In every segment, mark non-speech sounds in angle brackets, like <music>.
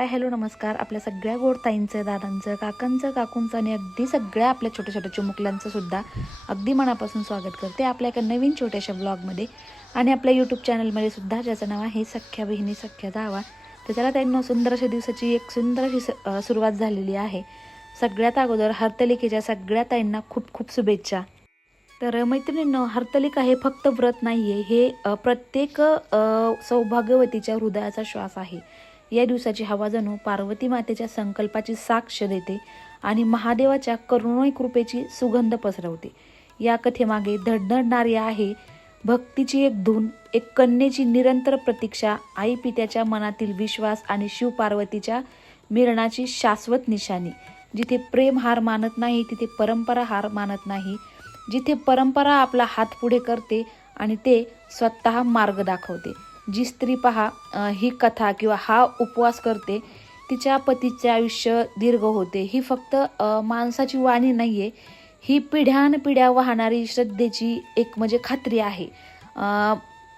Hi hello नमस्कार. आपल्या सगळ्या गोड ताईंचं दादांचं काकांचं काकूंचं आणि अगदी सगळ्या आपल्या छोट्या छोट्या चिमुकल्यांचं सुद्धा अगदी मनापासून स्वागत करते आपल्या एका नवीन छोट्याशा ब्लॉगमध्ये. आणि आपल्या यूट्यूब चॅनलमध्ये सुद्धा ज्याचं नाव आहे सख्या बहिणी सख्या जावा तर त्याला त्यांना सुंदर अशा दिवसाची एक सुंदर अशी स- सुरुवात झालेली आहे. सगळ्यात अगोदर हर्तलिकेच्या सगळ्या ताईंना खूप खूप शुभेच्छा. तर मैत्रिणींनो हर्तलिका हे फक्त व्रत नाही आहे हे प्रत्येक सौभाग्यवतीच्या हृदयाचा श्वास आहे. या दिवसाची हवा जणू पार्वती मातेच्या संकल्पाची साक्ष देते आणि महादेवाच्या करुणोय कृपेची सुगंध पसरवते. या कथेमागे धडधडणारी आहे भक्तीची एक धून एक कन्येची निरंतर प्रतीक्षा आई पित्याच्या मनातील विश्वास आणि शिवपार्वतीच्या मिरणाची शाश्वत निशाणी. जिथे प्रेम हार मानत नाही तिथे परंपरा हार मानत नाही. जिथे परंपरा आपला हात पुढे करते आणि ते स्वतः मार्ग दाखवते. जी स्त्री पहा ही कथा किंवा हा उपवास करते तिच्या पतीचे आयुष्य दीर्घ होते. ही फक्त माणसाची वाणी नाही आहे ही पिढ्यानपिढ्या वाहणारी श्रद्धेची एक म्हणजे खात्री आहे.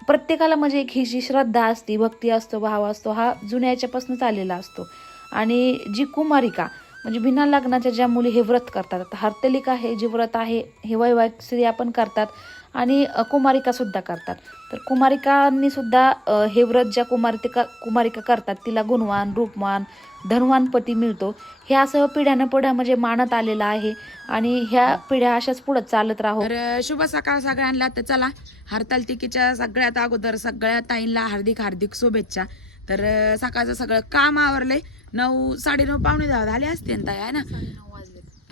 प्रत्येकाला म्हणजे एक ही जी श्रद्धा असते भक्ती असतो भाव असतो हा जुन्याच्यापासूनच आलेला असतो. आणि जी कुमारिका म्हणजे बिना लग्नाच्या ज्या मुली हे व्रत करतात आता हे जे व्रत आहे हे वैवाहिक स्त्रिया पण करतात. आणि कुमारिकासुद्धा करतात. तर कुमारिकांनीसुद्धा हे व्रत ज्या कुमारिका कुमारिका करतात तिला गुणवान रूपवान धनवान पती मिळतो. हे असं पिढ्यानं पिढ्या म्हणजे मानत आलेलं आहे आणि ह्या पिढ्या अशाच पुढे चालत राहो. शुभ सकाळ सगळ्यांना. तर चला हरतालतिकीच्या सगळ्यात अगोदर सगळ्या ताईंना हार्दिक हार्दिक शुभेच्छा. तर सकाळचं सगळं काम आवरले नऊ साडेनऊ पावणे दहा झाले असते ना ताई आहे ना?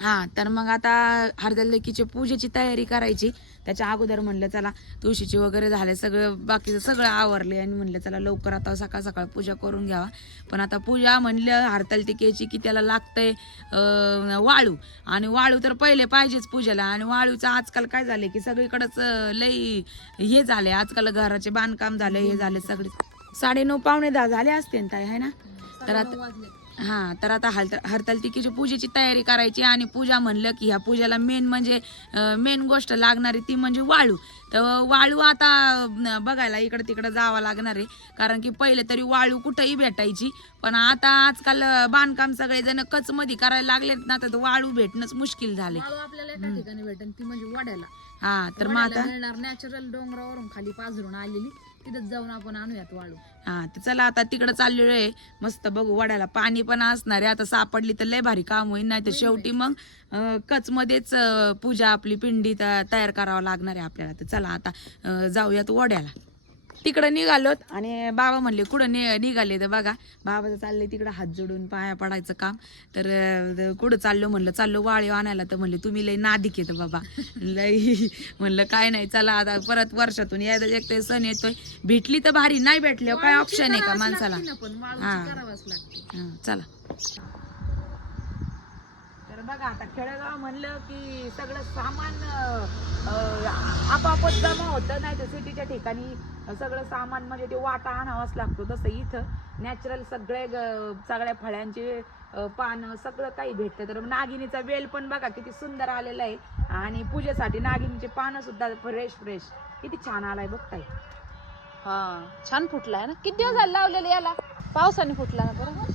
हां तर मग आता हरतालतिकीची पूजेची तयारी करायची. त्याच्या अगोदर म्हणलं चला तुळशीची वगैरे झाले सगळं बाकीचं सगळं आवरले आणि म्हणलं चला लवकर आता सकाळ सकाळ पूजा करून घ्यावा. पण आता पूजा म्हणलं हरतालतिकेची की त्याला लागतंय वाळू. आणि वाळू तर पहिले पाहिजेच पूजेला. आणि वाळूचं आजकाल काय झालं की सगळीकडंच लई हे झाले आजकाल घराचे बांधकाम झाले हे झाले सगळे साडेनऊ पावणे दहा झाले असते ताई आहे ना? तर आता हा तर आता हरत हरतालतिकीची पूजेची तयारी करायची आणि पूजा म्हणलं की ह्या पूजेला मेन म्हणजे मेन गोष्ट लागणारी ती म्हणजे वाळू. तर वाळू आता बघायला इकडं तिकडं जावं लागणार आहे. कारण की पहिले तरी वाळू कुठंही भेटायची पण आता आजकाल बांधकाम सगळेजण कचमध्ये करायला लागलेत ना तर वाळू भेटणंच मुश्किल झाले आपल्याला एका ठिकाणी भेटेल ती म्हणजे वड्याला. हा तर मग आता नॅचरल डोंगरावरून खाली पाझरून आलेली. तिथंच जाऊन आपण आणूयात वाळू. हा तर चला आता तिकडं चाललेलो आहे मस्त बघू वड्याला पाणी पण असणार आहे. आता सापडली तर लय भारी काम होईल नाही तर शेवटी मग अं, कचमध्येच अं, पूजा आपली पिंडी तयार करावं लागणार आहे आपल्याला. तर चला आता जाऊयात वड्याला. तिकडं निघालोत. आणि बाबा म्हणले कुठं नि निघाले तर बघा. बाबाचं चाललंय तिकडं हात जोडून पाया पडायचं काम. तर कुठं चाललो म्हणलं चाललो वाळी आणायला. तर म्हणले तुम्ही लय नादिक येतं बाबा. <laughs> लय म्हणलं काय नाही चला आता परत वर्षातून यायला एक ते सण येतोय. भेटली तर भारी नाही भेटले काय ऑप्शन आहे का माणसाला? पण हा. वाळू करावंच लागते. हा, चला. तर बघा आता खेडेगाव म्हणलं की सगळं सामान आपापच जमा होतं नाही तर सिटीच्या ठिकाणी सगळं सामान म्हणजे ते वाटा आणावाच लागतो तसं इथं. नॅचरल सगळे ग- सगळ्या फळ्यांचे पानं सगळं काही भेटतं. तर नागिनीचा वेल पण बघा किती सुंदर आलेला आहे. आणि पूजेसाठी नागिनीचे पानं सुद्धा फ्रेश फ्रेश किती छान आलाय बघताय. हा छान फुटलाय ना? किती दिवस झाले लावलेले याला? पावसाने फुटला ना बरोबर?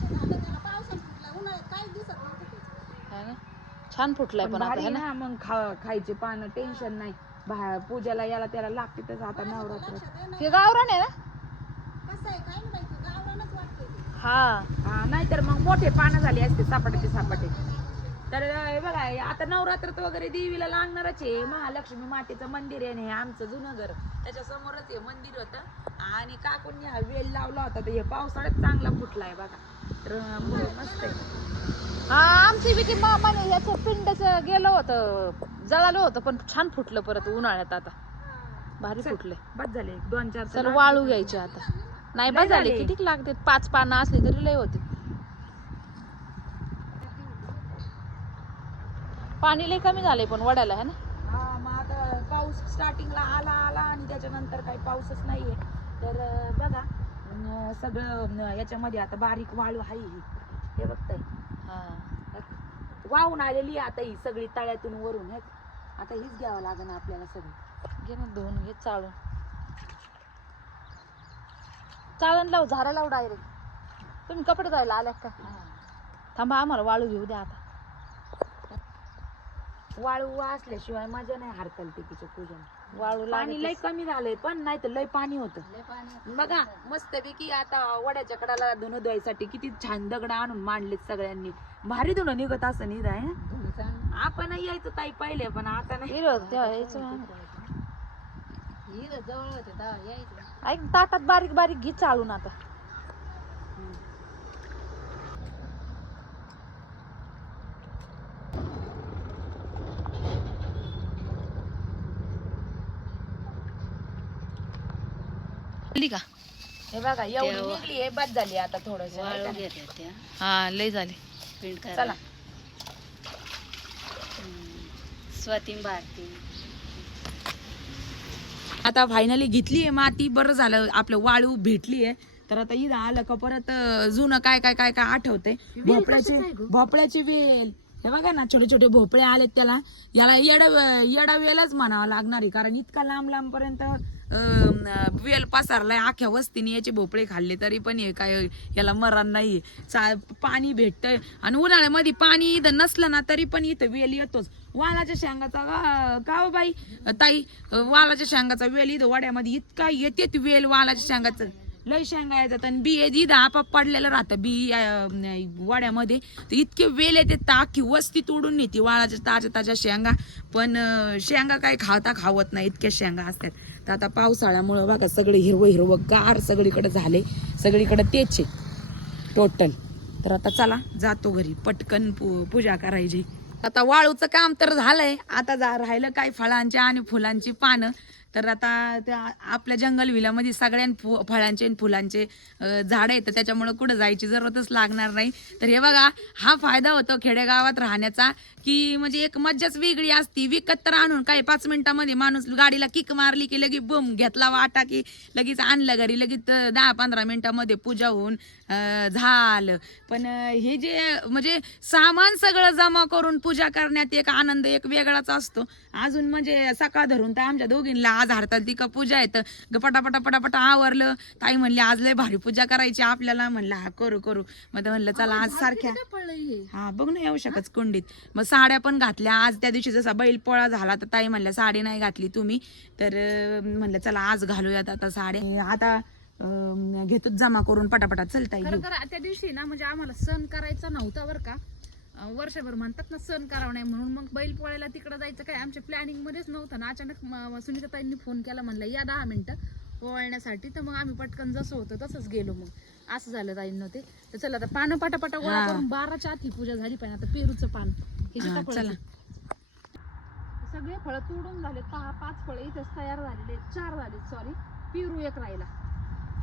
है ना? छान फुटलाय पण आता भारी है ना? ना मग खा- खायचे पानं टेन्शन नाही. बा- पूजेला याला त्याला लागतेच आता नवरात्र. हे गावरान आहे ना? हा. हा नाहीतर मग मोठे पानं झाले असते सापाटे सापाटे. तर हे बघा हे आता नवरात्रात वगैरे देवीला लागणारच आहे. महालक्ष्मी मातेचं मंदिर आहे ना हे आमचं जुनं घर. त्याच्या समोरच हे मंदिर होतं. आणि काकूंनी हा वेल लावला होता तर हे पावसाळ्यात चांगला फुटलाय बघा. तर मस्त आहे. हा आमची बी ती मामाने याचं पिंडच गेलं होतं. जळालं होतं पण छान फुटलं परत उन्हाळ्यात आता. भारी फुटले. बस झाले. दोन चार चल वाळू घ्यायची आता. नाही बस झाले. झाले. किती लागते? पाच पानं असली तरी लय होते. पाणी लय कमी झालंय पण वड्याला है ना? हा मग आता पाऊस स्टार्टिंगला आला आला आणि त्याच्यानंतर काही पाऊसच नाहीये. तर बघा. सगळं याच्यामध्ये आता बारीक वाळू आहे ही. हे बघताय. वाहून आलेली आहे आता ही सगळी तळ्यातून वरून हे. आता हीच घ्यावं लागेल आपल्याला सगळी. घे ना धुवून घे चाळून. चाळण लाव झारा लाव डायरेक्ट तुम्ही कपडे धुवायला आल्या का? थांबा आम्हाला वाळू घेऊ द्या आता. वाळू असल्याशिवाय मजा नाही हरताल तिकीच्या पूजन वाळू पाणी लय कमी झालंय पण नाही तर लय पाणी होतं. बघा मस्तपैकी आता वड्याच्या कडाला धुणं धुवायसाठी किती छान दगड आणून मांडलेत सगळ्यांनी. भारी धुणं निघत असं निघ आहे आपण यायचं ताई पहिले पण आता नाही. हिरव तेव्हा यायचं ना. ऐक ताटात बारीक बारीक घी चालून आता. का? हे बघा एवढी निघली आहे बस झाली आता थोडस. हा लय झाले. चला. स्वाती भारती. आता फायनली घेतली आहे माती बरं झालं. आपलं वाळू भेटली आहे. तर आता इथं आलं का परत अं, जुनं काय काय काय काय आठवते भोपळ्याचे भोपळ्याची वेल. हे बघा ना छोटे छोटे भोपळे आलेत त्याला. याला येडा येडा वेलच म्हणावं लागणार आहे कारण इतका लांब लांब पर्यंत वेल पसारलाय अख्ख्या वस्तीने याचे भोपळे खाल्ले तरी पण हे काय याला मरण नाही. पाणी भेटतंय. आणि उन्हाळ्यामध्ये पाणी इथं नसलं ना तरी पण इथं वेल येतोच. वालाच्या शेंगाचा का हो बाई? ताई वालाच्या शेंगाचा वेल इथं वाड्यामध्ये इतका येते वेल वालाच्या शेंगाचं. लय शेंगा येतात आणि बी इथं आपाप पडलेलं राहतं. बी वड्यामध्ये वाड्यामध्ये. तर इतके वेल येते ताकी वस्ती तोडून नेते वाळाच्या ताज्या ताज्या शेंगा. पण शेंगा काही खावता खावत नाही इतक्या शेंगा असतात. तर आता पावसाळ्यामुळं बघा सगळे हिरवं हिरवं गार सगळीकडे झाले. सगळीकडे तेच आहे टोटल तर आता चला जातो घरी. पटकन पू- पूजा करायची. आता वाळूचं काम तर झालंय. आता जा राहिलं काय फळांची आणि फुलांची पानं. तर आता त्या आपल्या जंगल विलामध्ये सगळ्या फु फळांचे आणि फुलांचे झाडं आहेत तर त्याच्यामुळं कुठं जायची जरूरतच लागणार नाही. तर हे बघा हा फायदा होतो खेडेगावात राहण्याचा की म्हणजे एक मज्जाच वेगळी असती. विकत तर आणून काय पाच मिनिटामध्ये माणूस गाडीला किक मारली की लगेच बुम घेतला वाटा की लगेच आणलं घरी. लगेच दहा पंधरा मिनिटामध्ये पूजा होऊन झालं. पण हे जे म्हणजे सामान सगळं जमा करून पूजा करण्यात एक आनंद एक वेगळाच असतो. अजून म्हणजे सकाळ धरून तर आमच्या दोघींना आज हरताल ती का पूजा येतं ग पटापटा पटापटा आवरलं. ताई म्हणली आज लय भारी पूजा करायची आपल्याला. म्हणलं हा करू करू. मग ते म्हणलं चला आज सारख्या हा? बघ ना येऊ शकत कुंडीत. मग साड्या पण घातल्या. आज त्या दिवशी जसा बैल पोळा झाला तर ताई म्हणल्या साडी नाही घातली तुम्ही. तर म्हणलं चला आज घालूयात आता साड्या. आता अं, घेतोच जमा करून पटापटा चलता खरं त्या दिवशी ना म्हणजे आम्हाला सण करायचा नव्हता बरं का. वर्षभर म्हणतात ना सण करावं नाही म्हणून. मग बैल पोळ्याला तिकडे जायचं काय? आमच्या प्लॅनिंग मध्येच नव्हतं ना. अचानक म- सुनीता ताईंनी फोन केला म्हणलं या दहा मिनिटं पोळण्यासाठी तर मग आम्ही पटकन जसं होतं तसंच गेलो मग. असं झालं ताईंना ते. तर चला आता पानं पटापटा गोळा. करून बाराच्या आत ही पूजा झाली पाहिजे. आता पेरूचं पान हे सीताफळाचं. चला. सगळे फळं तोडून झाले. पहा पाच फळं इथेच तयार झालेले चार झाले सॉरी पिरू एक राहिला.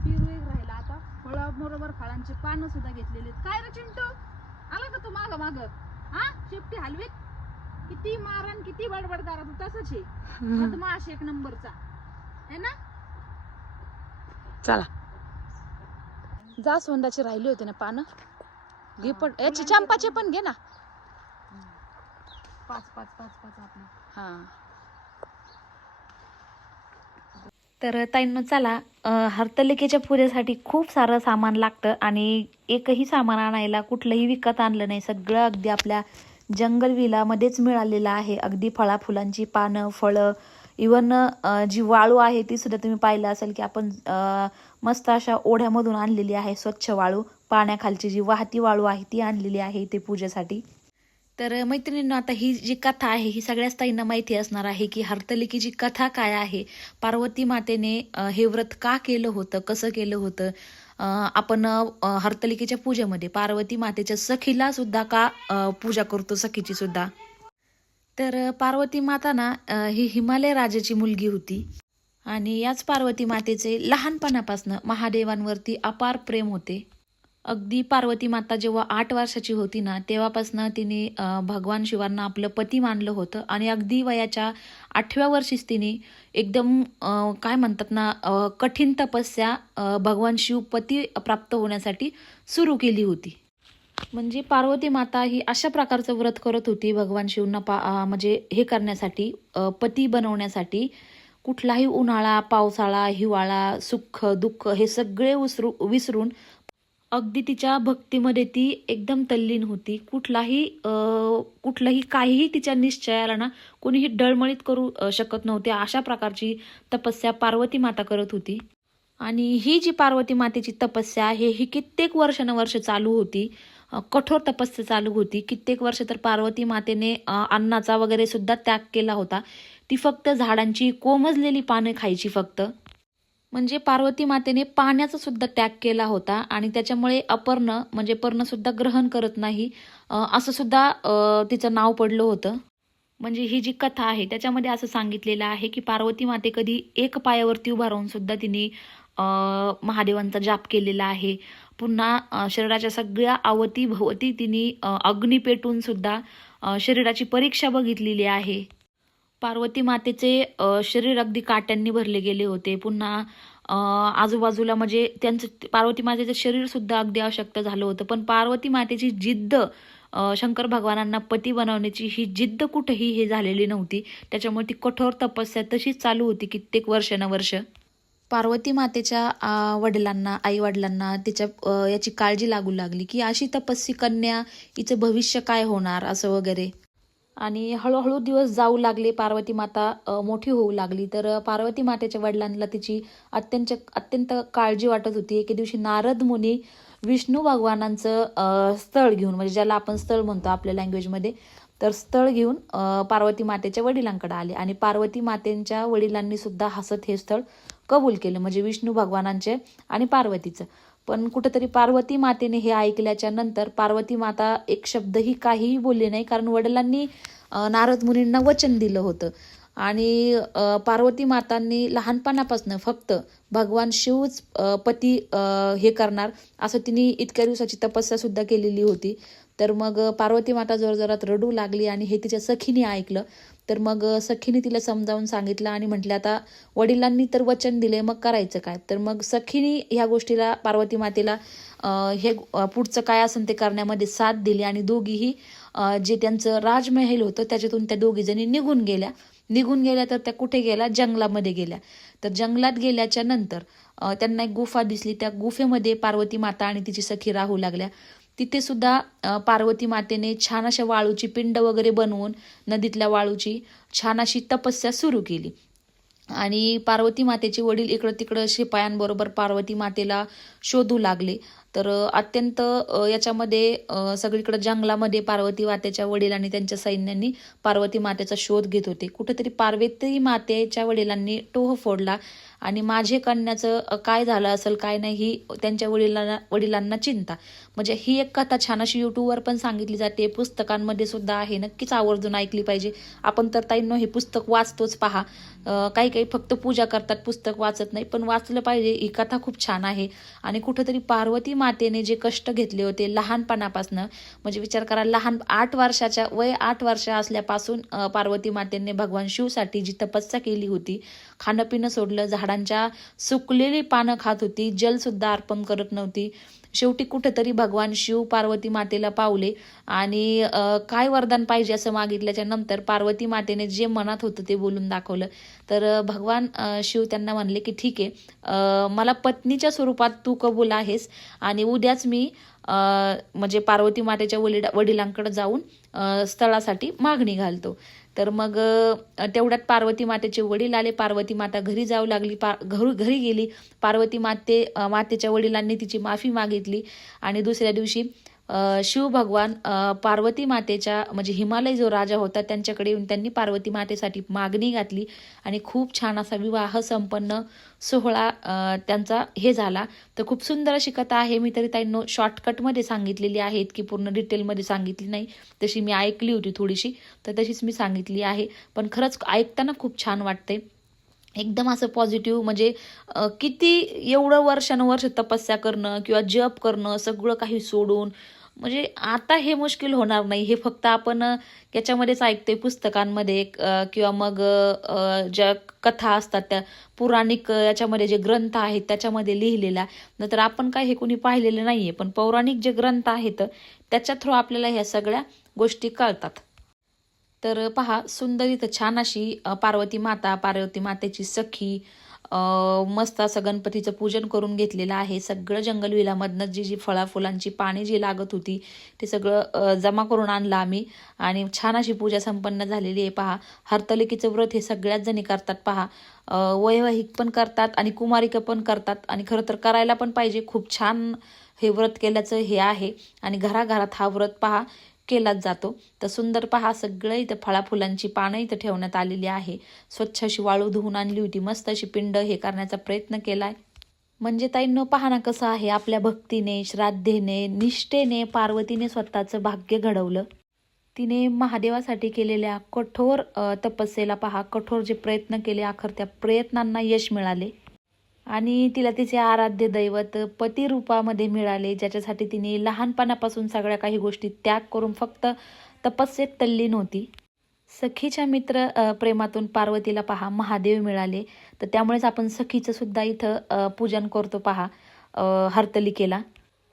पिरू एक राहिला. आता फळं बरोबर फळांची पानं सुद्धा घेतलेली. काय रे चिंटू? आला का तू माग माग? हा? शेपटी हलवीत? किती मारण किती बडबड करा तू तसंच आहे. बदमाश एक नंबरचा. है ना? चला. जास्वंदाची राहिली होती ना पानं. घे पण याची चंपाचे पण घे ना. पाच पाच पाच पाच आपलं. हा. तर ताईंनो चला हरतलिकेच्या पूजेसाठी खूप सारं सामान लागतं आणि एकही सामान आणायला कुठलंही विकत आणलं नाही. सगळं अगदी आपल्या जंगल विलामध्येच मिळालेलं आहे. अगदी फळा फुलांची पानं फळं इवन जी वाळू आहे ती सुद्धा तुम्ही पाहिलं असेल की आपण मस्त अशा ओढ्यामधून आणलेली आहे स्वच्छ वाळू. पाण्याखालची जी वाहती वाळू आहे ती आणलेली आहे इथे पूजेसाठी. तर मैत्रिणींना आता ही जी कथा आहे ही सगळ्याच ताईंना माहिती असणार आहे की हरतालिकेची कथा काय आहे पार्वती मातेने हे व्रत का केलं होतं कसं केलं होतं आपण हरतलिकेच्या पूजेमध्ये पार्वती मातेच्या सखीला सुद्धा का पूजा करतो सखीची सुद्धा? तर पार्वती माता ना ही हिमालय राजाची मुलगी होती आणि याच पार्वती मातेचे लहानपणापासून महादेवांवरती अपार प्रेम होते. अगदी पार्वती माता जेव्हा आठ वर्षाची होती ना तेव्हापासनं तिने भगवान शिवांना आपलं पती मानलं होतं आणि अगदी वयाच्या आठव्या वर्षीच तिने एकदम काय म्हणतात ना कठीण तपस्या भगवान शिव पती प्राप्त होण्यासाठी सुरू केली होती. म्हणजे पार्वती माता ही अशा प्रकारचं व्रत करत होती भगवान शिवना पा म्हणजे हे करण्यासाठी पती बनवण्यासाठी. कुठलाही उन्हाळा पावसाळा हिवाळा सुख दुःख हे सगळे उसरू विसरून अगदी तिच्या भक्तीमध्ये ती एकदम तल्लीन होती. कुठलाही कुठलंही कुठलाही काहीही तिच्या निश्चयाला ना कोणीही डळमळीत करू शकत नव्हते. अशा प्रकारची तपस्या पार्वती माता करत होती. आणि ही जी पार्वती मातेची तपस्या आहे ही कित्येक वर्षानुवर्ष चालू होती. कठोर तपस्या चालू होती. कित्येक वर्ष तर पार्वती मातेने अन्नाचा वगैरे सुद्धा त्याग केला होता. ती फक्त झाडांची कोमजलेली पानं खायची फक्त. म्हणजे पार्वती मातेने पाण्याचा सुद्धा त्याग केला होता आणि त्याच्यामुळे अपर्ण म्हणजे पर्णसुद्धा ग्रहण करत नाही असं सुद्धा तिचं नाव पडलं होतं. म्हणजे ही जी कथा आहे त्याच्यामध्ये असं सांगितलेलं आहे की पार्वती माते कधी एक पायावरती उभा राहून सुद्धा तिने महादेवांचा जाप केलेला आहे. पुन्हा शरीराच्या सगळ्या आवती भवती तिने अग्नी पेटून सुद्धा शरीराची परीक्षा बघितलेली आहे. पार्वती मातेचे शरीर अगदी काट्यांनी भरले गेले होते. पुन्हा आजूबाजूला म्हणजे त्यांचं पार्वती मातेचं शरीर सुद्धा अगदी अशक्त झालं होतं. पण पार्वती मातेची जिद्द शंकर भगवानांना पती बनवण्याची ही जिद्द कुठेही हे झालेली नव्हती. त्याच्यामुळे ती कठोर तपस्या तशीच चालू होती कित्येक वर्षानुवर्ष. पार्वती मातेच्या वडिलांना आई वडिलांना तिच्या याची काळजी लागू लागली की अशी तपस्वी कन्या हिचं भविष्य काय होणार असं वगैरे. आणि हळूहळू दिवस जाऊ लागले. पार्वती माता मोठी होऊ लागली. तर पार्वती मातेच्या वडिलांना तिची अत्यंत अत्यंत काळजी वाटत होती. एके दिवशी नारद मुनी विष्णू भगवानांचं स्थळ घेऊन म्हणजे ज्याला आपण स्थळ म्हणतो आपल्या लँग्वेजमध्ये तर स्थळ घेऊन पार्वती मातेच्या वडिलांकडे आले. आणि पार्वती मातेंच्या वडिलांनी सुद्धा हसत हे स्थळ कबूल केलं. म्हणजे विष्णू भगवानांचे आणि पार्वतीचं. पण कुठंतरी पार्वती मातेने हे ऐकल्याच्या नंतर पार्वती माता एक शब्दही काहीही बोलली नाही कारण वडिलांनी नारद मुनींना वचन दिलं होतं. आणि पार्वती मातांनी लहानपणापासून फक्त भगवान शिवच पती हे करणार असं तिने इतक्या दिवसाची तपस्यासुद्धा केलेली होती. तर मग पार्वती माता जोरजोरात रडू लागली आणि हे तिच्या सखीने ऐकलं. तर मग सखीने तिला समजावून सांगितलं आणि म्हटलं आता वडिलांनी तर वचन दिले मग करायचं काय? तर मग सखीने ह्या गोष्टीला पार्वती मातेला हे पुढचं काय असेल ते करण्यामध्ये साथ दिली आणि दोघीही जे त्यांचं राजमहल होतं त्याच्यातून त्या दोघीजणी निघून गेल्या. निघून गेल्या तर त्या कुठे गेल्या? जंगलामध्ये गेल्या. तर जंगलात गेल्याच्यानंतर त्यांना एक गुफा दिसली. त्या गुफेमध्ये पार्वती माता आणि तिची सखी राहू लागल्या. तिथे सुद्धा पार्वती मातेने छान अशा वाळूची पिंड वगैरे बनवून नदीतल्या वाळूची छान अशी तपस्या सुरू केली. आणि पार्वती मातेचे वडील इकडं तिकडं शिपायांबरोबर पार्वती मातेला शोधू लागले. तर अत्यंत याच्यामध्ये सगळीकडं जंगलामध्ये पार्वती मातेच्या वडिलांनी त्यांच्या सैन्यांनी पार्वती मातेचा शोध घेत होते. कुठेतरी पार्वती मातेच्या वडिलांनी टोह फोडला. आणि माझे कन्याचं काय झालं असेल काय नाही ही त्यांच्या वडिलांना वडिलांना चिंता. म्हणजे ही एक कथा छान अशी यूट्यूबवर पण सांगितली जाते. पुस्तकांमध्ये सुद्धा आहे. नक्कीच आवर्जून ऐकली पाहिजे. आपण तर ताईंनो हे पुस्तक वाचतोच पहा. काही काही फक्त पूजा करतात पुस्तक वाचत नाही पण वाचलं पाहिजे. ही कथा खूप छान आहे. आणि कुठंतरी पार्वती मातेने जे कष्ट घेतले होते लहानपणापासनं म्हणजे विचार करा लहान आठ वर्षाच्या वय आठ वर्ष असल्यापासून पार्वती मातेने भगवान शिवसाठी जी तपस्या केली होती खाणं पिणं सोडलं झाडांच्या सुकलेली पानं खात होती. जलसुद्धा अर्पण करत नव्हती. शेवटी कुठंतरी भगवान शिव पार्वती मातेला पावले आणि काय वरदान पाहिजे असं मागितल्याच्या नंतर पार्वती मातेने जे मनात होतं ते बोलून दाखवलं. तर भगवान शिव त्यांना म्हणले की ठीक आहे मला पत्नीच्या स्वरूपात तू कबूल आहेस आणि उद्याच मी म्हणजे पार्वती मातेच्या वडिला वडिलांकडे जाऊन स्थळासाठी मागणी घालतो. तर मग तेवढ्यात पार्वती मातेचे वडील आले. पार्वती माता घरी जाऊ लागली. पा घरू घरी गेली. पार्वती माते मातेच्या वडिलांनी तिची माफी मागितली. आणि दुसऱ्या दिवशी शिव भगवान पार्वती मातेच्या म्हणजे हिमालय जो राजा होता त्यांच्याकडे येऊन त्यांनी पार्वती मातेसाठी मागणी घातली आणि खूप छान असा विवाह संपन्न सोहळा त्यांचा हे झाला. तर खूप सुंदर अशी कथा आहे. मी तरी त्यांनो शॉर्टकटमध्ये सांगितलेली आहेत की पूर्ण डिटेलमध्ये सांगितली नाही. तशी मी ऐकली होती थोडीशी तर तशीच मी सांगितली आहे. पण खरंच ऐकताना खूप छान वाटते एकदम असं पॉझिटिव्ह म्हणजे किती एवढं वर्षानुवर्ष तपस्या करणं किंवा जप करणं सगळं काही सोडून म्हणजे आता हे मुश्किल होणार नाही. हे फक्त आपण याच्यामध्येच ऐकतोय पुस्तकांमध्ये किंवा मग ज्या कथा असतात त्या पौराणिक याच्यामध्ये जे ग्रंथ आहेत त्याच्यामध्ये लिहिलेल्या. नंतर आपण काय हे कोणी पाहिलेलं नाही आहे पण पौराणिक जे ग्रंथ आहेत त्याच्या थ्रू आपल्याला ह्या सगळ्या गोष्टी कळतात. तर पहा सुंदर इथं छान अशी पार्वती माता पार्वती मातेची सखी मस्त असं गणपतीचं पूजन करून घेतलेलं आहे. सगळं जंगल विलामधनं जी जी फळा फुलांची पाणी जी लागत होती ते सगळं जमा करून आणलं आम्ही. आणि छान अशी पूजा संपन्न झालेली आहे. पहा हरतलिकेचं व्रत हे सगळ्याच जणी करतात. पहा वैवाहिक पण करतात आणि कुमारिका पण करतात. आणि खरं तर करायला पण पाहिजे. खूप छान हे व्रत केल्याचं हे आहे. आणि घराघरात हा व्रत पहा केलाच जातो. तर सुंदर पहा सगळं इथं फळाफुलांची पानं इथं ठेवण्यात आलेली आहे. स्वच्छ अशी वाळू धुवून आणली होती. मस्त अशी पिंड हे करण्याचा प्रयत्न केलाय. म्हणजे ताईंनो पहा ना कसं आहे? आपल्या भक्तीने श्राद्धेने निष्ठेने पार्वतीने स्वतःचं भाग्य घडवलं. तिने महादेवासाठी केलेल्या कठोर तपस्येला पहा. कठोर जे प्रयत्न केले अखर त्या प्रयत्नांना यश मिळाले. आणि तिला तिचे आराध्य दैवत पती रूपामध्ये मिळाले ज्याच्यासाठी तिने लहानपणापासून सगळ्या काही गोष्टी त्याग करून फक्त तपस्येत तल्लीन होती सखीच्या मित्र प्रेमातून पार्वतीला पहा महादेव मिळाले. तर त्यामुळेच आपण सखीचं सुद्धा इथं पूजन करतो पहा अ,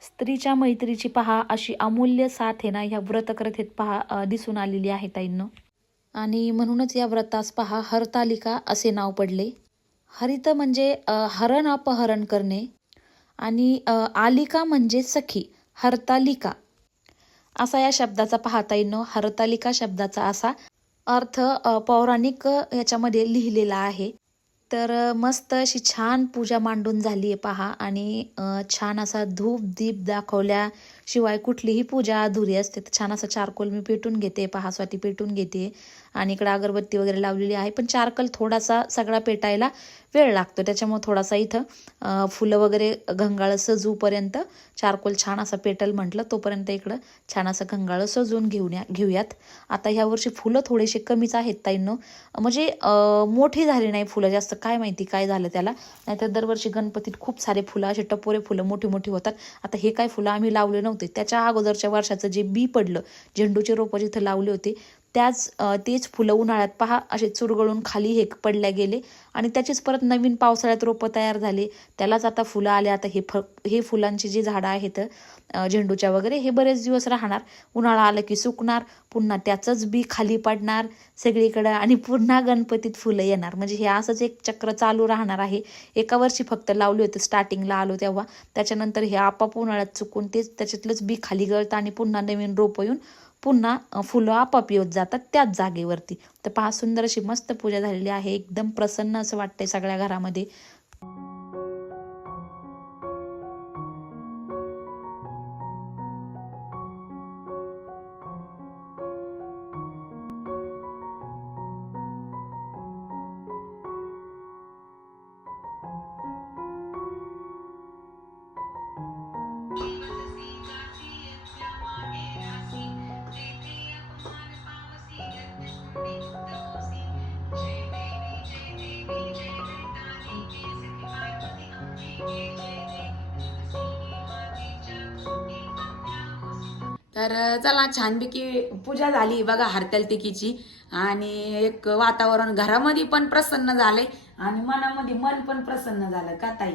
स्त्रीच्या मैत्रीची पहा अशी अमूल्य साथ आहे ना ह्या व्रतकथेत पहा दिसून आलेली आहे ताईंनो. आणि म्हणूनच या व्रतास पहा हरतालिका असे नाव पडले. हरित म्हणजे हरण अपहरण करणे आणि आलिका म्हणजे सखी हरतालिका. असा या शब्दाचा पाहता येईनो. हरतालिका शब्दाचा असा अर्थ पौराणिक याच्यामध्ये लिहिलेला आहे. तर मस्त अशी छान पूजा मांडून झाली आहे पहा आणि छान असा धूप दीप दाखवल्या शिवाय कुठलीही पूजा अधुरी असते. तर छान असं चारकोल मी पेटून घेते पहा पेटून घेते. आणि इकडं अगरबत्ती वगैरे लावलेली आहे. पण चारकोल थोडासा सगळा पेटायला वेळ लागतो. त्याच्यामुळे थोडासा इथं फुलं वगैरे घंगाळ सजूपर्यंत चारकोल छान असा पेटल म्हटलं तोपर्यंत इकडं छान असं घंगाळ सजवून घेऊन या घेऊयात. आता ह्या वर्षी फुलं थोडेसे कमीच आहेत ताईंनो. म्हणजे मोठी झाली नाही फुलं जास्त. काय माहिती काय झालं त्याला. नाहीतर दरवर्षी गणपतीत खूप सारे फुलं असे टपोरे फुलं मोठी मोठी होतात. आता हे काय फुलं आम्ही लावले नव्हते. त्याच्या अगोदरच्या वर्षाचं जे बी पडलं झेंडूचे रोपं जिथं लावले होते त्याच तेच फुलं उन्हाळ्यात पहा असे चुरगळून खाली हे पडल्या गेले आणि त्याचीच परत नवीन पावसाळ्यात रोपं तयार झाले. त्यालाच आता फुलं आले आता हे फ हे फुलांची जी झाडं आहेत झेंडूच्या वगैरे हे बरेच दिवस राहणार. उन्हाळा आलं की सुकणार पुन्हा त्याचंच बी खाली पडणार. सगळीकडं आणि पुन्हा गणपतीत फुलं येणार. म्हणजे हे असंच एक चक्र चालू राहणार आहे. एका वर्षी फक्त लावले होती स्टार्टिंगला आलो तेव्हा. त्याच्यानंतर हे आपाप उन्हाळ्यात चुकून तेच त्याच्यातलंच बी खाली गळतं आणि पुन्हा नवीन रोपं येऊन पुन्हा फुलं आपाप येत जातात त्याच जागेवरती. तर पहा सुंदर अशी मस्त पूजा झालेली आहे. एकदम प्रसन्न असं वाटतंय सगळ्या घरामध्ये. तर चला छानपैकी पूजा झाली बघा हरतालिकेची आणि एक वातावरण घरामध्ये पण प्रसन्न झालंय आणि मनामध्ये मन पण प्रसन्न झालं का ताई?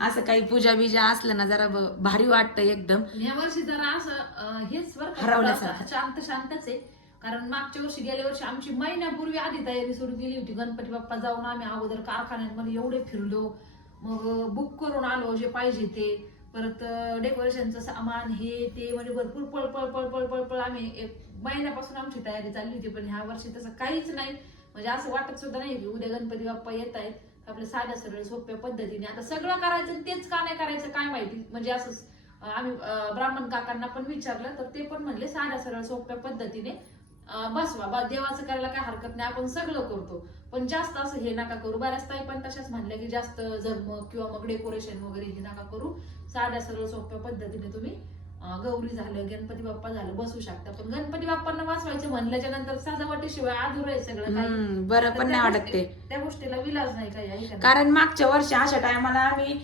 असं काही पूजा बिजा असलं ना जरा भारी वाटतं एकदम. या वर्षी जरा असं हेच हरवल्यासारखं. असं शांत शांतच आहे. कारण मागच्या वर्षी गेल्या वर्षी आमची महिन्यापूर्वी आधी तयारी सुरू केली होती. गणपती बाप्पा जाऊन आम्ही अगोदर कारखान्यांमध्ये एवढे फिरलो. मग बुक करून आलो जे पाहिजे ते. परत डेकोरेशनचं सामान हे ते म्हणजे भरपूर पळ पळ पळ पळ पळ पळ आम्ही एक महिन्यापासून आमची तयारी चालली होती पण ह्या वर्षी तसं काहीच नाही. म्हणजे असं वाटत सुद्धा नाही की उद्या गणपती बाप्पा येत आहेत. आपल्या साध्या सरळ सोप्या पद्धतीने आता सगळं करायचं तेच का नाही करायचं काय माहिती. म्हणजे असं आम्ही ब्राह्मण काकांना पण विचारलं तर ते पण म्हणले साध्या सरळ सोप्या पद्धतीने बसवा. बा देवाचं करायला काय हरकत नाही आपण सगळं करतो. पण जास्त असं हे नका करू. बऱ्याच ताई पण तशाच म्हणल्या की जास्त जगमग किंवा मग डेकोरेशन वगैरे हे नका करू. साध्या सरळ सोप्या पद्धतीने तुम्ही गौरी झालं गणपती बाप्पा झालं बसू शकता. पण गणपती बाप्पांना वाचवायचं म्हणल्याच्या नंतर सजावटीशिवाय अधुरं आहे सगळं काही. बरं पण नाही वाटत ते. त्या गोष्टीला विलाज नाही काही आहे का? कारण मागच्या वर्षी अशा टायमाला आम्ही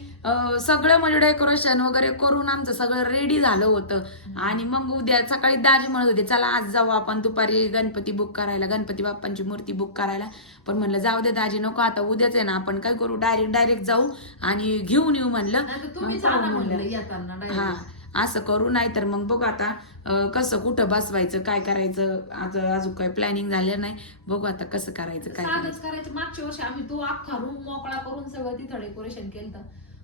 सगळं म्हणजे डेकोरेशन वगैरे करून आमचं सगळं रेडी झालं होतं. आणि मग उद्या सकाळी दाजी म्हणत होते चला आज जाऊ आपण दुपारी गणपती बुक करायला गणपती बाप्पांची मूर्ती बुक करायला. पण म्हणलं जाऊ दे दाजी नको आता उद्याच आहे ना आपण काय करू? डायरेक्ट डायरेक्ट जाऊ आणि घेऊन येऊ म्हणलं. हा. असं करू नाही तर मग बघू आता कसं कुठं बसवायचं काय करायचं आज अजून काय प्लॅनिंग झालं नाही. बघू आता कसं करायचं काय करायचं साधच करायचं. मागच्या वर्षी आम्ही तो अख्खा रूम मोकळा करून सगळं तिथं डेकोरेशन केलं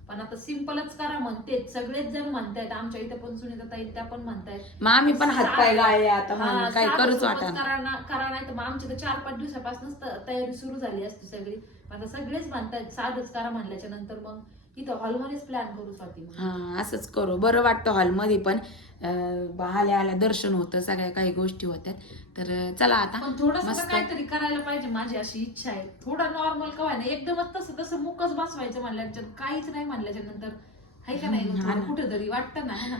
पण आता सिम्पलच करा म्हणतेच सगळेच जण म्हणतायत आमच्या इथे पण सुनीता ताई त्या पण म्हणतायत. मग आम्ही पण हातपाय गाळले आता म्हणून काय करूच सोपंच वाटा करा नाही तर मग आमची तर चार पाच दिवसापासूनच तयारी सुरू झाली असते सगळी. पण आता सगळेच म्हणतायत साधच करा म्हणल्याच्या नंतर मग. इथं हॉलमध्येच प्लॅन करू स्वाती हा असंच करू. बरं वाटतं हॉलमध्ये पण आल्या आल्या दर्शन होतं सगळ्या काही गोष्टी होत्या तर चला आता. पण थोडस मस्त. काहीतरी करायला पाहिजे माझी अशी इच्छा आहे. थोडं नॉर्मल का ना एकदमच तसं तसं मुकच बसवायचं म्हणल्याच्या काहीच नाही म्हणल्याच्या नंतर. आहे का नाही? हा ना. कुठेतरी वाटतं ना है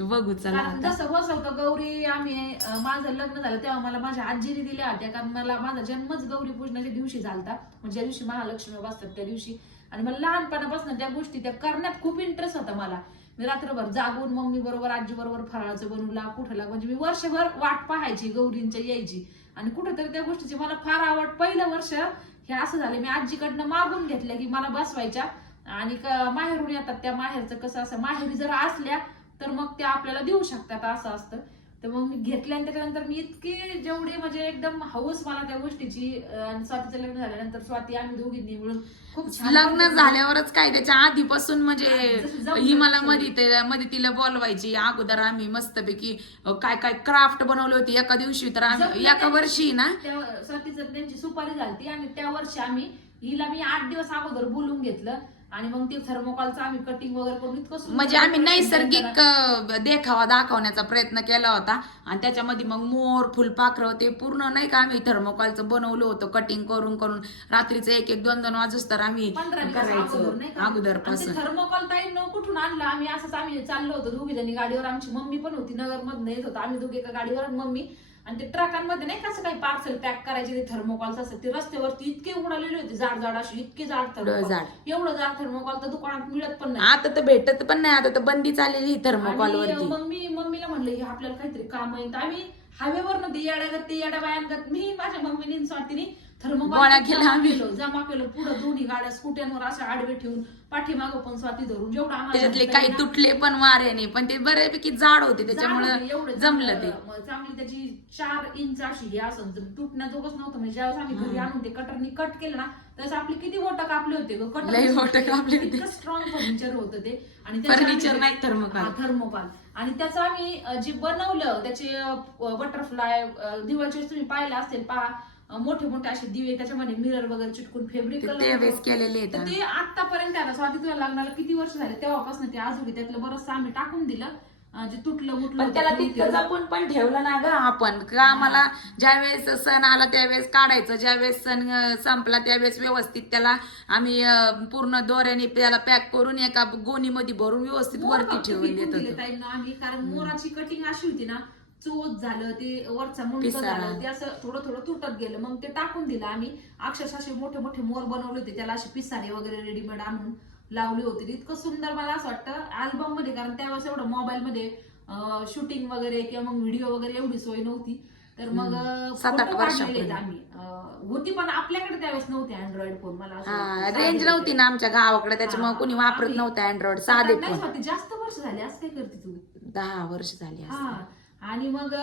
बघू चला कारण आता. जसं बसवतं गौरी आम्ही अं, माझं लग्न झालं तेव्हा मला माझ्या आजीने दिल्या होत्या कारण मला माझा जन्मच गौरी पूजनाच्या दिवशी झालता. म्हणजे ज्या दिवशी महालक्ष्मी बसतात त्या दिवशी आणि मला लहानपणापासून त्या गोष्टी त्या करण्यात खूप इंटरेस्ट होता मला. मी रात्रभर जागून मम्मी बरोबर आजी बरोबर फराळाचं बनवला कुठला म्हणजे मी वर्षभर वाट पाहायची गौरींच्या यायची. आणि कुठेतरी त्या गोष्टीची मला फार आवड. पहिलं वर्ष हे असं झालं मी आजीकडनं मागून घेतलं की मला बसवायच्या. आणि माहेरून येतात त्या माहेरचं कसं असं माहेरी जर असल्या तर मग त्या आपल्याला देऊ शकतात असं असतं. तर मग मी घेतल्या आणि त्याच्यानंतर मी इतकी जेवढी म्हणजे एकदम हौस मला त्या गोष्टीची आणि स्वातीचं लग्न झाल्यानंतर स्वाती आम्ही दोघींनी मिळून खूप छान लग्न झाल्यावरच काय त्याच्या आधीपासून म्हणजे ही मला. मध्ये मध्ये तिला बोलवायची. अगोदर आम्ही मस्तपैकी काय काय क्राफ्ट बनवली होती. एका दिवशी तर आम्ही एका वर्षी ना? स्वातीचं त्यांची सुपारी झालती आणि त्या वर्षी आम्ही हिला मी आठ दिवस अगोदर बोलून घेतलं. आणि मग ते थर्मोकॉलचं आम्ही कटिंग वगैरे करून इतकं सुंदर म्हणजे आम्ही नैसर्गिक. अं, देखावा दाखवण्याचा प्रयत्न केला होता. आणि त्याच्यामध्ये मग मोर फुलपाखरं ते पूर्ण नाही का आम्ही थर्मोकॉलचं बनवलं होतं कटिंग करून करून. रात्रीचं एक एक दोन दोन वाजूस तर आम्ही पंधरा दिवस अगोदर नाही का? थर्मोकॉल ताईंनो कुठून आणलं? आम्ही असंच आम्ही चाललो होतो दोघी जणी गाडीवर. आमची मम्मी पण होती नगर मधनं येत होतो. आम्ही दोघे एका गाडीवर आणि मम्मी आणि ते ट्रकांमध्ये नाही कसं काही पार्सल पॅक करायचे ते थर्मोकॉल्स असतात ते रस्त्यावरती इतके उडालेले होते जाड जाड अशी इतके जाड थर्मोकॉल जाड. एवढं जाड थर्मोकॉल तर दुकानात मिळत पण नाही. आता तर भेटत पण नाही आता तर बंदी चाललेली थर्मोकॉल आणि वरती मग मी मम्मीला म्हणलं हे आपल्याला काहीतरी काम आहे. तर आम्ही हायवेवर ते येड्यागत ते येड्या बायांगत मी माझ्या मम्मीने स्वातीने गोळा थर्मोकॉल केला जमा आम्ही. केलं जमा केलं. पुढे दोन्ही गाड्या स्कूट्यांवर अशा आडवे ठेवून पाठीमागं पण स्वाती धरून जेवढं आम्हाला त्याच्यातले जमता काही येईल तुटले पण वाऱ्याने पण ते बऱ्यापैकी जाड होते त्याच्यामुळं एवढं जमलं ते. मग चांगली त्याची चार इंच अशी हे असं तुटण्याजोगच नव्हतं म्हणजे ज्यावेळेस आम्ही घरी आणून ते कटरनी कट केलं ना त्यावेळेस आपले किती बोट कापले होते ग लई बोटं कापले होते. इतकं स्ट्रॉंग फर्निचर होतं ते. आणि त्याचं फर्निचर नाही थर्मोकॉल हा, थर्मोकॉल आणि त्याचं आम्ही अ, जे बनवलं त्याचे बटरफ्लाय दिवाळीचे तुम्ही पाहिलं असेल पहा मोठे मोठे असे दिवे त्याच्यामध्ये मिरर वगैरे चिटकून फेब्रिक त्यावेळेस केलेले तर. ते आतापर्यंत आता स्वाती तुला लग्नाला किती वर्ष झाले? तेव्हापासून ते अजून त्यातलं बरंच आम्ही टाकून दिलं. अ, जे तुटलं मुटलं पण होतं त्याला ते तितकं ठेवलं. जपून पण ठेवलं ना ग आपण. का आम्हाला ज्यावेळेस सण आला त्यावेळेस काढायचं ज्यावेळेस सण अं, संपला त्यावेळेस व्यवस्थित त्याला आम्ही अं, पूर्ण दोऱ्याने त्याला पॅक करून एका गोणीमध्ये भरून व्यवस्थित मोर वरती फक्त ठेवून देत दिले होतो. ताईंना आम्ही. कारण मोराची कटिंग अशी होती ना चोच झालं ते वरचा मुंड पिसारा. झालं ते असं थोडं थोडं तुटत गेलं. मग ते टाकून दिलं आम्ही. अक्षरशः असे मोठे मोठे मोर बनवले होते. त्याला असे पिसारे वगैरे रेडीमेड आणून लावले होते. इतकं सुंदर मला असं वाटतं अल्बममध्ये कारण त्यावेळेस एवढं मोबाईल मध्ये शूटिंग वगैरे किंवा मग व्हिडिओ वगैरे एवढी सोय नव्हती. तर मग photo काढलेले आम्ही. होती पण आपल्याकडे त्यावेळेस नव्हते अँड्रॉइड फोन मला. रेंज नव्हती होते. ना आमच्या गावाकडे. त्याच्यामुळे कुणी वापरत नव्हतं अँड्रॉइड साधे जास्त वर्ष झाली. असं काय करते तू? दहा वर्ष झाली हा. आणि मग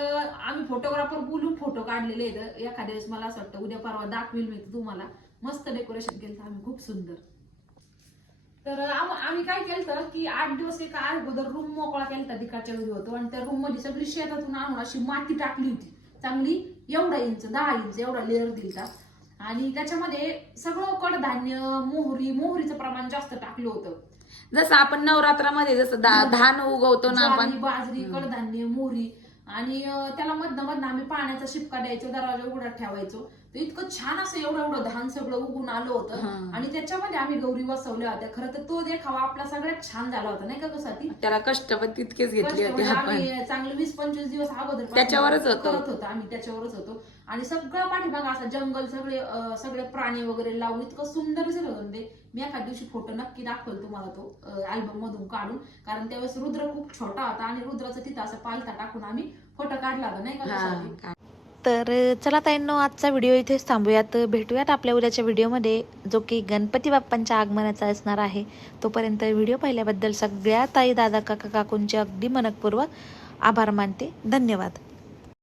आम्ही फोटोग्राफर बोलून फोटो काढलेले आहेत. एखाद्या वेळेस मला असं वाटतं उद्या परवा दाखवील मी तुम्हाला. मस्त डेकोरेशन केलं आम्ही खूप सुंदर. तर आम- आम्ही काय केलं की आठ दिवस एका अगोदर रूम मोकळा केला तिकडच्या घरी होतो आणि त्या रूममध्ये सगळी शेतातून आणून अशी माती टाकली होती. चांगली एवढा इंच दहा इंच एवढा लेअर दिलता. आणि त्याच्यामध्ये सगळं कडधान्य मोहरी मोहरीचं प्रमाण जास्त टाकलं होतं. जसं आपण नवरात्रामध्ये जसं धान उगवतो ना बाजरी कडधान्य मोहरी आणि त्याला मधनं मधनं आम्ही पाण्याचा शिपका द्यायचो दरवाजा उघडा ठेवायचो. तर इतकं छान असं एवढं एवढं धान सगळं उगून आलं होतं. आणि त्याच्यामध्ये आम्ही गौरी बसवल्या होत्या. खरं तर तो देखावा आपला सगळ्यात छान झाला होता नाही का कसा ती त्याला कष्ट पण तितकेच घेतले होते म्हणजे चांगले वीस पंचवीस दिवस अगोदर त्याच्यावरच. करत होतो आम्ही त्याच्यावरच होतो. आणि सगळं पाठीमाग असं जंगल सगळे सगळे प्राणी वगैरे लावून इतकं सुंदर दिसत होतं ते. मी एखाद दिवशी फोटो नक्की दाखवेल तुम्हाला तो अल्बम मधून काढून. कारण त्यावेळेस रुद्र खूप छोटा होता आणि रुद्राचं तिथं असं पालथा टाकून आम्ही फोटो काढला होता नाही का. तर चला ताईंनो आजचा व्हिडिओ इथेच थांबूयात. भेटूयात आपल्या उद्याच्या व्हिडिओमध्ये जो की गणपती बाप्पांच्या आगमनाचा असणार आहे. तोपर्यंत व्हिडिओ पाहिल्याबद्दल सगळ्या ताई दादा काका काकूंचे अगदी मनपूर्वक आभार मानते. धन्यवाद.